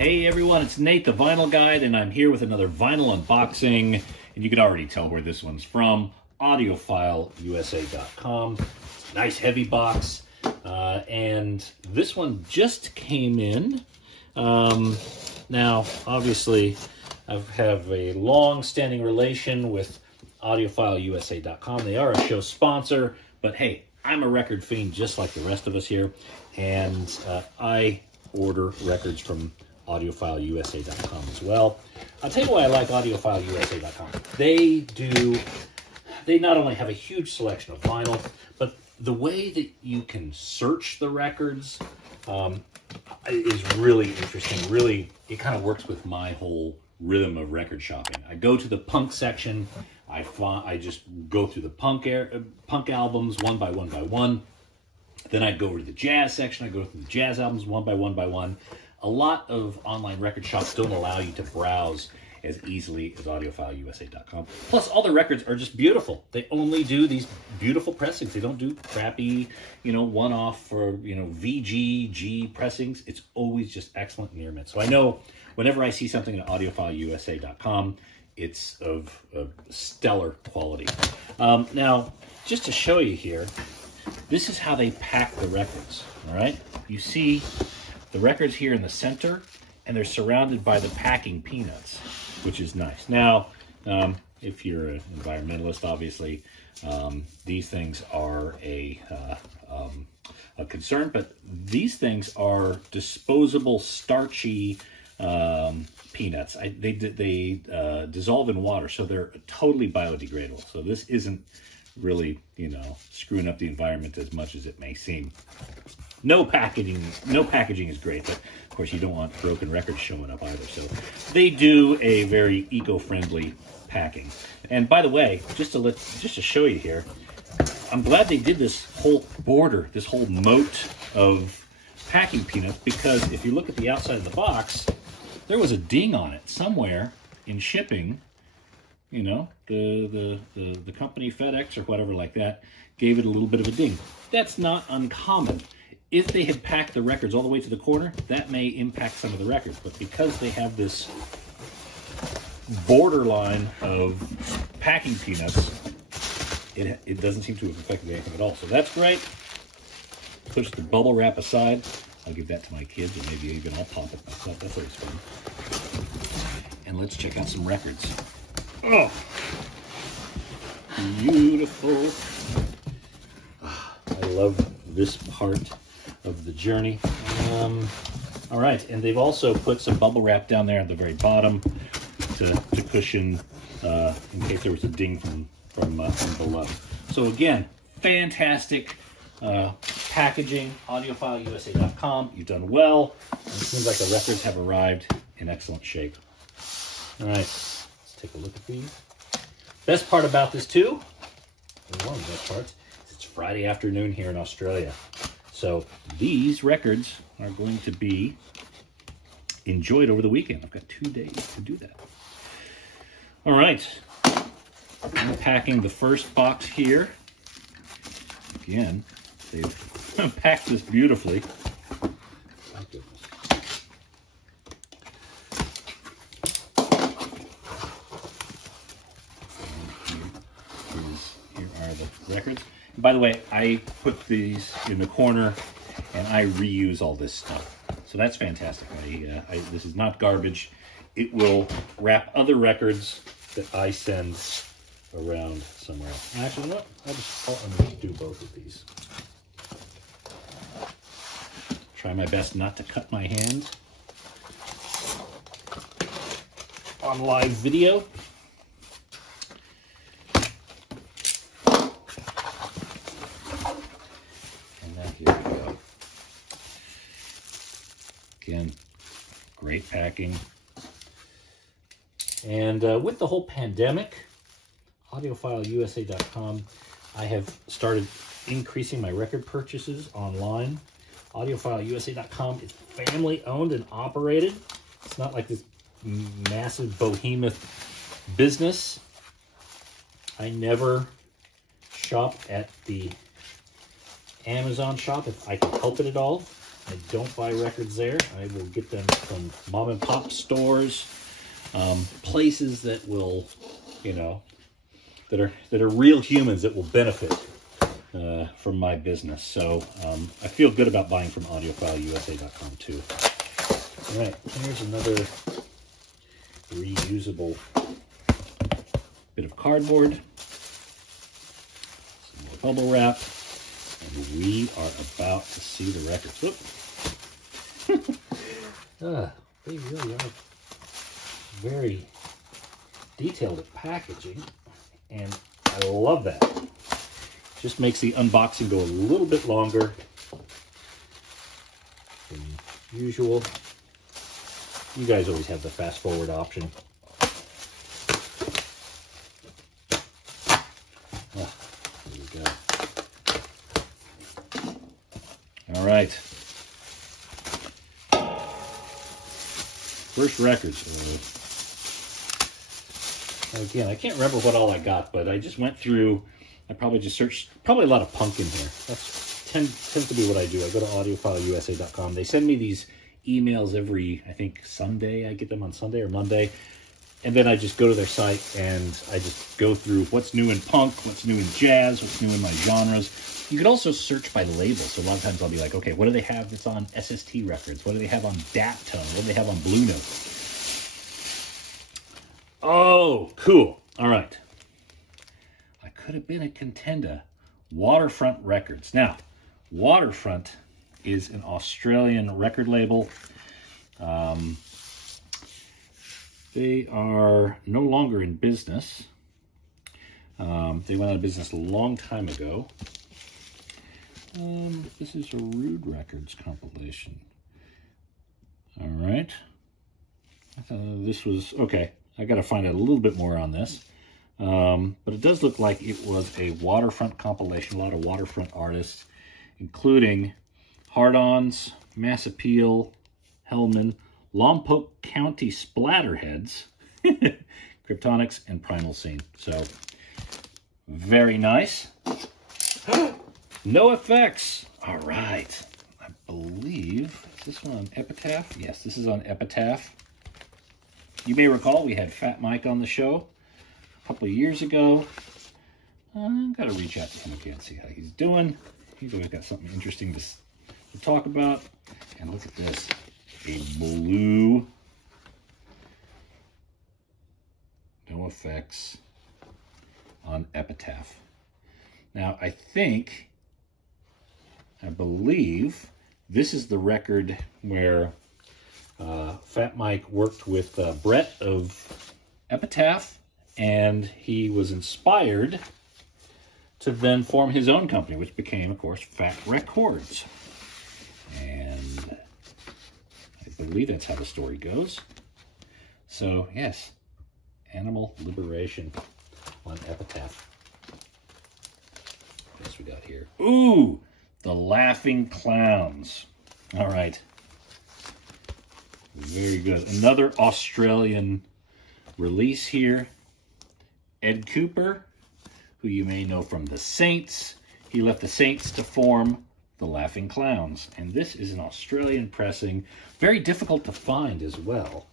Hey everyone, it's Nate the Vinyl Guide, and I'm here with another vinyl unboxing. And you can already tell where this one's from, AudiophileuSA.com. It's a nice heavy box, and this one just came in. Now, obviously, I have a long-standing relation with AudiophileuSA.com. They are a show sponsor, but hey, I'm a record fiend just like the rest of us here, and I order records from AudiophileuSA.com as well. I'll tell you why I like AudiophileuSA.com. They not only have a huge selection of vinyl, but the way that you can search the records is really interesting. Really, it kind of works with my whole rhythm of record shopping. I go to the punk section. I just go through the punk albums one by one. Then I go over to the jazz section. I go through the jazz albums one by one. A lot of online record shops don't allow you to browse as easily as AudiophileuSA.com. Plus, all the records are just beautiful. They only do these beautiful pressings. They don't do crappy, one-off or, VG pressings. It's always just excellent near mint. So I know whenever I see something at AudiophileuSA.com, it's of stellar quality. Now, just to show you here, this is how they pack the records, all right? You see the records here in the center, and they're surrounded by the packing peanuts, which is nice. Now, if you're an environmentalist, obviously, these things are a concern, but these things are disposable, starchy peanuts. They dissolve in water, so they're totally biodegradable. So this isn't really, screwing up the environment as much as it may seem. No packaging is great, but of course you don't want broken records showing up either. So they do a very eco-friendly packing. And by the way, just to show you here, I'm glad they did this whole border, this whole moat of packing peanuts, because if you look at the outside of the box, there was a ding on it somewhere in shipping. The company FedEx or whatever like that gave it a little bit of a ding. That's not uncommon. If they had packed the records all the way to the corner, that may impact some of the records. But because they have this borderline of packing peanuts, it doesn't seem to have affected anything at all. So that's great. Push the bubble wrap aside. I'll give that to my kids, or maybe even I'll pop it myself. That's always fun. And let's check out some records. Oh, beautiful. I love this part of the journey. All right, and they've also put some bubble wrap down there at the very bottom to cushion in case there was a ding from below. So again, fantastic packaging, AudiophileuSA.com. You've done well. And it seems like the records have arrived in excellent shape. All right, let's take a look at these. Best part about this too, or one of the best parts, is it's Friday afternoon here in Australia. So these records are going to be enjoyed over the weekend. I've got 2 days to do that. All right, unpacking the first box here. Again, they've packed this beautifully. My goodness. Here are the records. And by the way, I put these in the corner and I reuse all this stuff. So that's fantastic. This is not garbage. It will wrap other records that I send around somewhere else. Actually, you know what? I'm going to do both of these. Try my best not to cut my hand on live video. And then here we go. Again, great packing. And with the whole pandemic, AudiophileuSA.com, I have started increasing my record purchases online. AudiophileuSA.com is family owned and operated. It's not like this massive behemoth business. I never shop at the Amazon shop if I can help it at all. I don't buy records there. I will get them from mom and pop stores, places that will, you know, that are real humans that will benefit from my business. So I feel good about buying from AudiophileuSA.com too. All right, here's another reusable bit of cardboard, some more bubble wrap, and we are about to see the records. Whoop. They really are very detailed at packaging, and I love that. Just makes the unboxing go a little bit longer than usual. You guys always have the fast forward option. Oh, there we go. All right. First records. Again, I can't remember what all I got, but I just went through. I probably just searched, probably a lot of punk in here. That's tends to be what I do. I go to AudiophileuSA.com. They send me these emails every, I think, Sunday. I get them on Sunday or Monday. And then I just go to their site and I just go through what's new in punk, what's new in jazz, what's new in my genres. You could also search by label. So a lot of times I'll be like, okay, what do they have that's on SST records? What do they have on Daptone? What do they have on Blue Note? Oh, cool. All right. I could have been a contender. Waterfront Records. Now, Waterfront is an Australian record label. They are no longer in business. They went out of business a long time ago. This is a Rude Records compilation. All right. I thought this was, okay, I got to find out a little bit more on this. But it does look like it was a Waterfront compilation, a lot of Waterfront artists, including Hard-Ons, Mass Appeal, Hellman, Lompoc County Splatterheads, Kryptonics, and Primal Scene. So, very nice. No effects. All right. I believe, is this one on Epitaph? Yes, this is on Epitaph. You may recall we had Fat Mike on the show a couple of years ago. I've got to reach out to him again, see how he's doing. He's always got something interesting to talk about. And look at this. A blue, no effects on Epitaph. Now, I believe this is the record where Fat Mike worked with Brett of Epitaph, and he was inspired to then form his own company, which became, of course, Fat Records. And I believe that's how the story goes. So, yes, Animal Liberation on Epitaph. What else we got here? Ooh, the Laughing Clowns. All right. Very good. Another Australian release here. Ed Cooper, who you may know from the Saints. He left the Saints to form the Laughing Clowns. And this is an Australian pressing. Very difficult to find as well.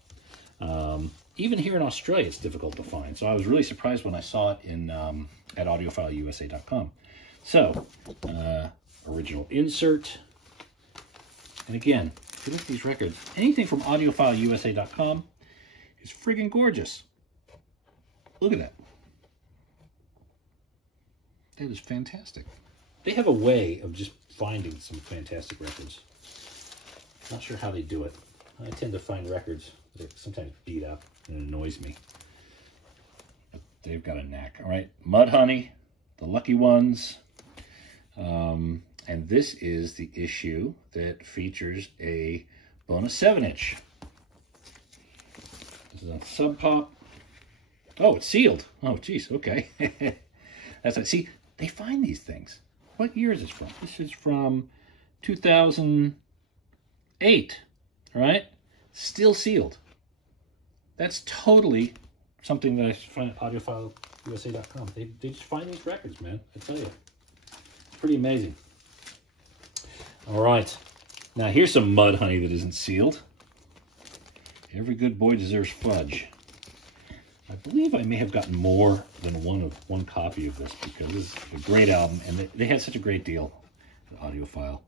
Even here in Australia, it's difficult to find. So I was really surprised when I saw it in at AudiophileuSA.com. So, original insert. And again, if you look at these records, anything from AudiophileuSA.com is friggin' gorgeous. Look at that. That is fantastic. They have a way of just finding some fantastic records. Not sure how they do it. I tend to find records that are sometimes beat up and it annoys me. But they've got a knack. All right, Mudhoney, the Lucky Ones. And this is the issue that features a bonus 7-inch. This is on Sub Pop. Oh, it's sealed. Oh, geez, okay. That's it. See, they find these things. What year is this from? This is from 2008, all right? Still sealed. That's totally something that I find at AudiophileuSA.com. They just find these records, man. I tell you. It's pretty amazing. All right. Now here's some mud honey that isn't sealed. Every good boy deserves fudge. I believe I may have gotten more than one copy of this because this is a great album, and they had such a great deal at Audiophile.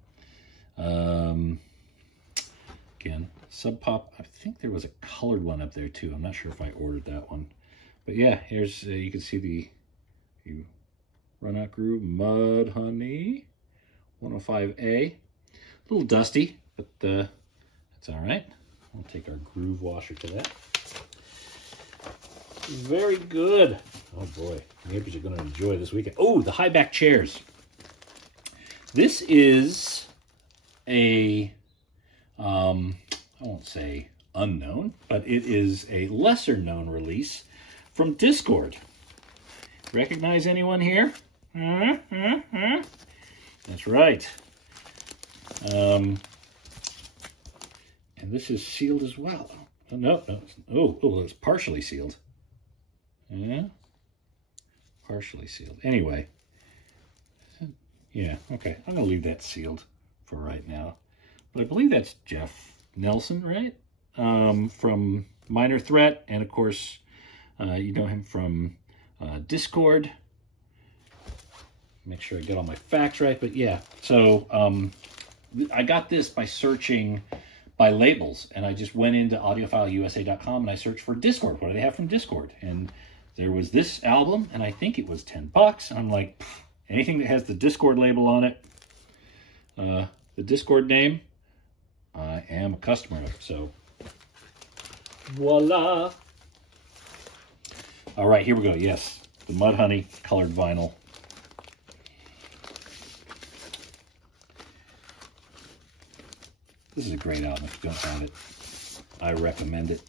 Again, Sub Pop. I think there was a colored one up there too. I'm not sure if I ordered that one, but yeah, here's you can see the Run Out Groove Mud Honey 105A. A little dusty, but that's all right. We'll take our groove washer to that. Very good. Oh boy, neighbors are going to enjoy this weekend. Oh, the high back chairs. This is a, I won't say unknown, but it is a lesser known release from Discord. Recognize anyone here? That's right. And this is sealed as well. Oh, no. Oh, it's partially sealed. Yeah, partially sealed. Anyway, yeah, okay. I'm going to leave that sealed for right now. But I believe that's Jeff Nelson, right? From Minor Threat. And, of course, you know him from Discord. Make sure I get all my facts right. But, yeah, so I got this by searching by labels. And I just went into audiophileusa.com and I searched for Discord. What do they have from Discord? And there was this album, and I think it was $10. I'm like, anything that has the Discord label on it, the Discord name, I am a customer of. So, voila. All right, here we go. Yes, the Mud Honey colored vinyl. This is a great album. If you don't have it, I recommend it.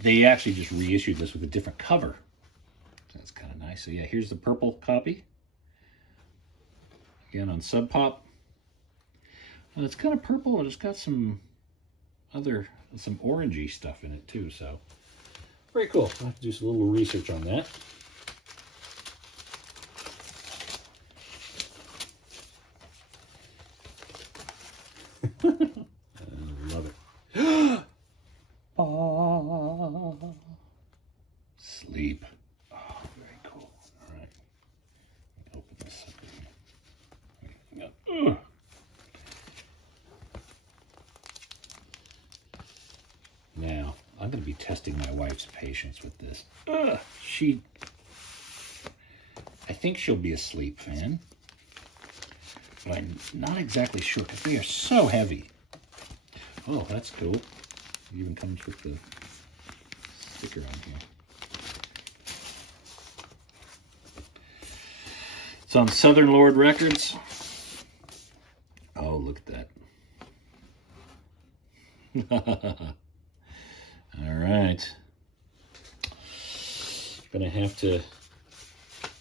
They actually just reissued this with a different cover. That's kind of nice. So yeah, here's the purple copy. Again on Sub Pop. It's kind of purple and it's got some orangey stuff in it too. So very cool. I'll have to do some little research on that. I love it. Sleep. Oh, very cool. All right. Open this up. Now, I'm going to be testing my wife's patience with this. I think she'll be a Sleep fan. But I'm not exactly sure because they are so heavy. Oh, that's cool. It even comes with the sticker on here. It's on Southern Lord Records. Oh, look at that. All right. Gonna have to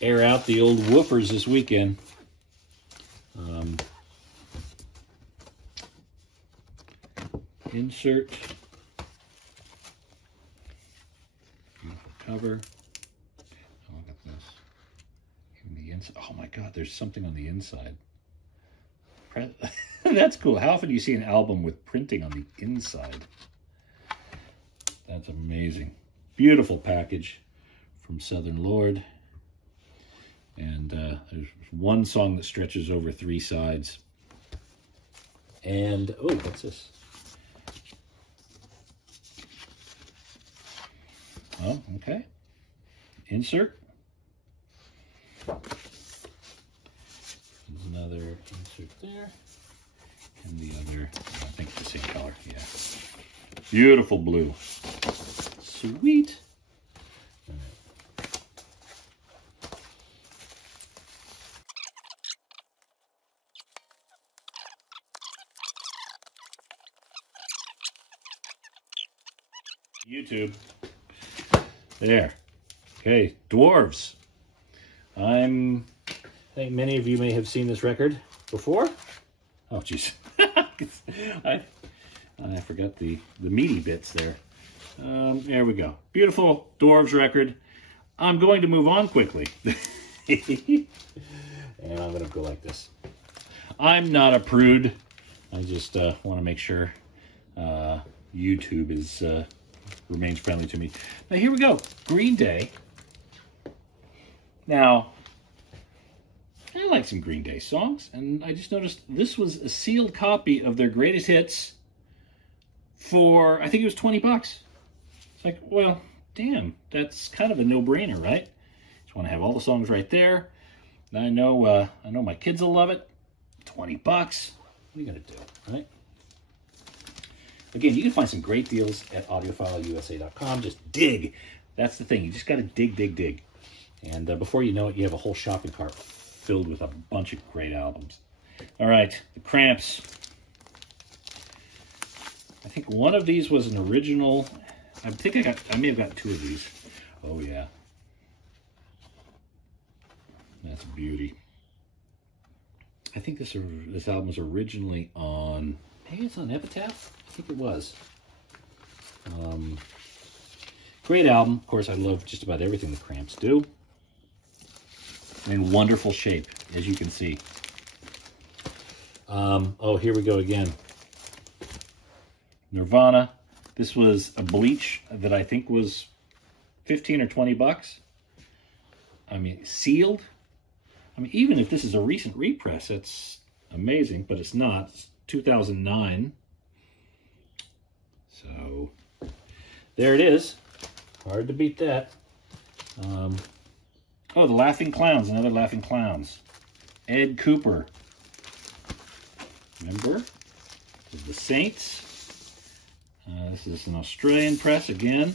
air out the old woofers this weekend. Insert. Beautiful cover. Oh, look at this. Even the inside. Oh my God, there's something on the inside. That's cool. How often do you see an album with printing on the inside? That's amazing. Beautiful package from Southern Lord. And there's one song that stretches over 3 sides. And, oh, what's this? Oh, okay. Insert. There's another insert there. And the other, I think it's the same color, yeah. Beautiful blue. Sweet. All right. YouTube. There. Okay, Dwarfs. I think many of you may have seen this record before. Oh, jeez. I forgot the meaty bits there. There we go. Beautiful Dwarves record. I'm going to move on quickly. And I'm going to go like this. I'm not a prude. I just want to make sure YouTube is remains friendly to me. Now here we go, Green Day. Now, I like some Green Day songs, and I just noticed this was a sealed copy of their greatest hits for, I think it was 20 bucks. It's like, well, damn, that's kind of a no-brainer, right? Just want to have all the songs right there. I know my kids will love it. 20 bucks. What are you going to do, right? Again, you can find some great deals at audiophileUSA.com. Just dig. That's the thing. You just got to dig, dig, dig. And before you know it, you have a whole shopping cart filled with a bunch of great albums. All right, the Cramps. I think one of these was an original. I may have got two of these. Oh yeah, that's a beauty. I think this album was originally on. Maybe it's on Epitaph. I think it was. Great album. Of course, I love just about everything the Cramps do. In wonderful shape, as you can see. Oh, here we go again. Nirvana. This was a bleach that I think was 15 or 20 bucks. I mean, sealed. I mean, even if this is a recent repress, that's amazing, but it's not. It's 2009. So, there it is. Hard to beat that. Oh, the Laughing Clowns, another Laughing Clowns. Ed Cooper. Remember? The Saints. This is an Australian press again.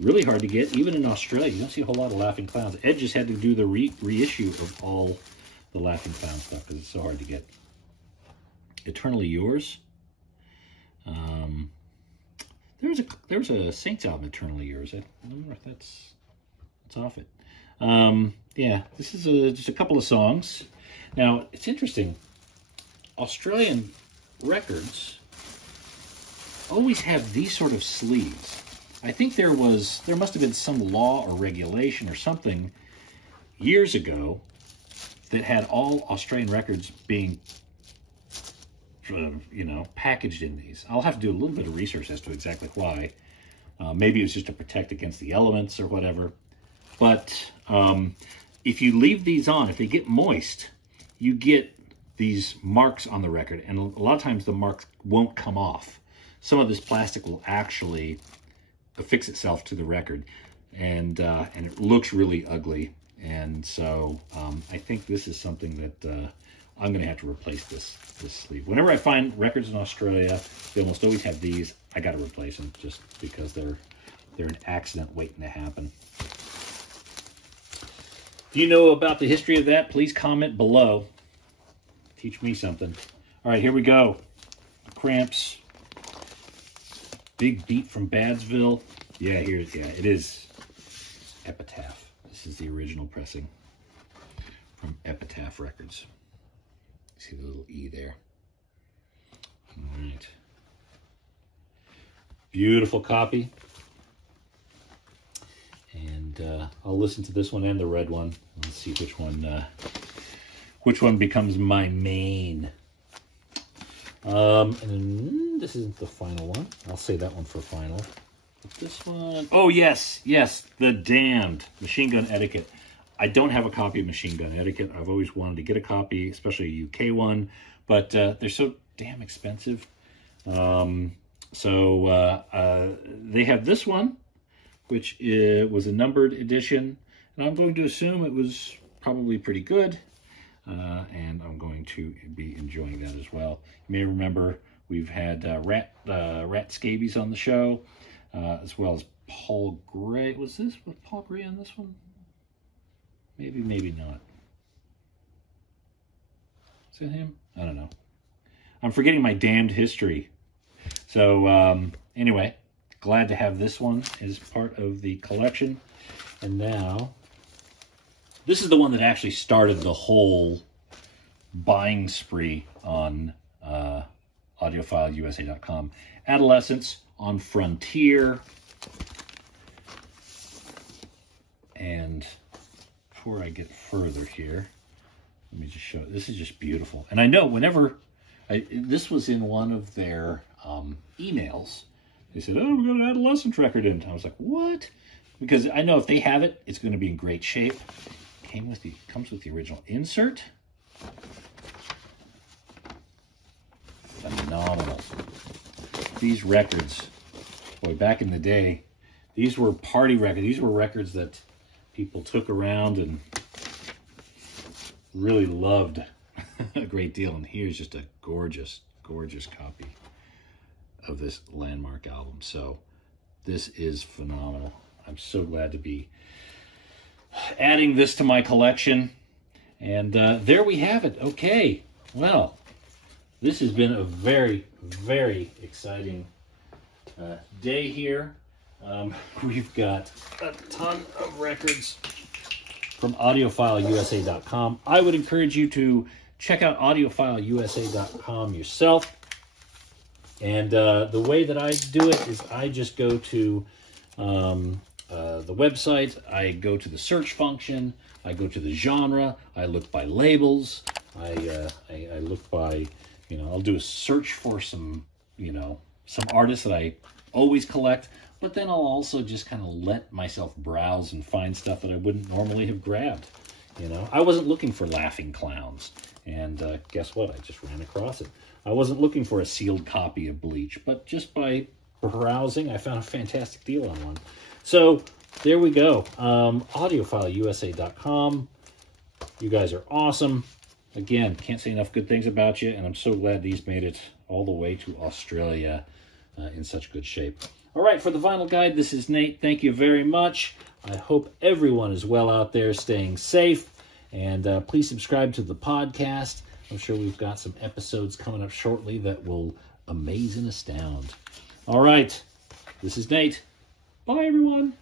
Really hard to get, even in Australia. You don't see a whole lot of Laughing Clowns. Ed just had to do the reissue of all the Laughing Clown stuff because it's so hard to get. Eternally Yours. There was a Saints album, Eternally Yours. I wonder if that's off it. Yeah, this is just a couple of songs. Now, it's interesting. Australian records always have these sort of sleeves. I think there must have been some law or regulation or something years ago that had all Australian records being, packaged in these. I'll have to do a little bit of research as to exactly why. Maybe it was just to protect against the elements or whatever. But if you leave these on, if they get moist, you get these marks on the record. And a lot of times the marks won't come off. Some of this plastic will actually affix itself to the record. And it looks really ugly. And so I think this is something that I'm going to have to replace this sleeve. Whenever I find records in Australia, they almost always have these. I got to replace them just because they're an accident waiting to happen. If you know about the history of that, please comment below. Teach me something. All right, here we go. Cramps. Big Beat from Badsville. Yeah, it is Epitaph. This is the original pressing from Epitaph Records. See the little E there. All right. Beautiful copy. And I'll listen to this one and the red one. Let's see which one becomes my main. And then, this isn't the final one. I'll say that one for final. But this one, oh yes, The Damned, Machine Gun Etiquette. I don't have a copy of Machine Gun Etiquette. I've always wanted to get a copy, especially a UK one, but they're so damn expensive. They have this one, which was a numbered edition, and I'm going to assume it was probably pretty good, and I'm going to be enjoying that as well. You may remember we've had Rat Scabies on the show, as well as Paul Gray. Was Paul Gray on this one? Maybe, maybe not. Is it him? I don't know. I'm forgetting my damned history. So, anyway, glad to have this one as part of the collection. And now, this is the one that actually started the whole buying spree on AudiophileuSA.com. Adolescent on Frontier. And before I get further here, let me just show it. This is just beautiful. And I know whenever This was in one of their emails. They said, oh, we got an Adolescent record in. I was like, what? Because I know if they have it, it's going to be in great shape. Comes with the original insert. Phenomenal. These records, boy, back in the day, these were party records. These were records that people took around and really loved a great deal. And here's just a gorgeous, gorgeous copy of this landmark album. So this is phenomenal. I'm so glad to be adding this to my collection. And there we have it. Okay, well, this has been a very, very exciting day here. We've got a ton of records from AudiophileuSA.com. I would encourage you to check out AudiophileuSA.com yourself. And the way that I do it is I just go to the website, I go to the search function, I go to the genre, I look by labels, I look by, I'll do a search for some, some artists that I always collect, but then I'll also just kind of let myself browse and find stuff that I wouldn't normally have grabbed. I wasn't looking for Laughing Clowns, and guess what? I just ran across it. I wasn't looking for a sealed copy of Bleach, but just by browsing, I found a fantastic deal on one. So there we go. AudiophileuSA.com. You guys are awesome. Again, can't say enough good things about you, and I'm so glad these made it all the way to Australia in such good shape. All right, for the vinyl guide, this is Nate. Thank you very much. I hope everyone is well out there, staying safe, and please subscribe to the podcast. I'm sure we've got some episodes coming up shortly that will amaze and astound. All right, this is Nate. Bye, everyone.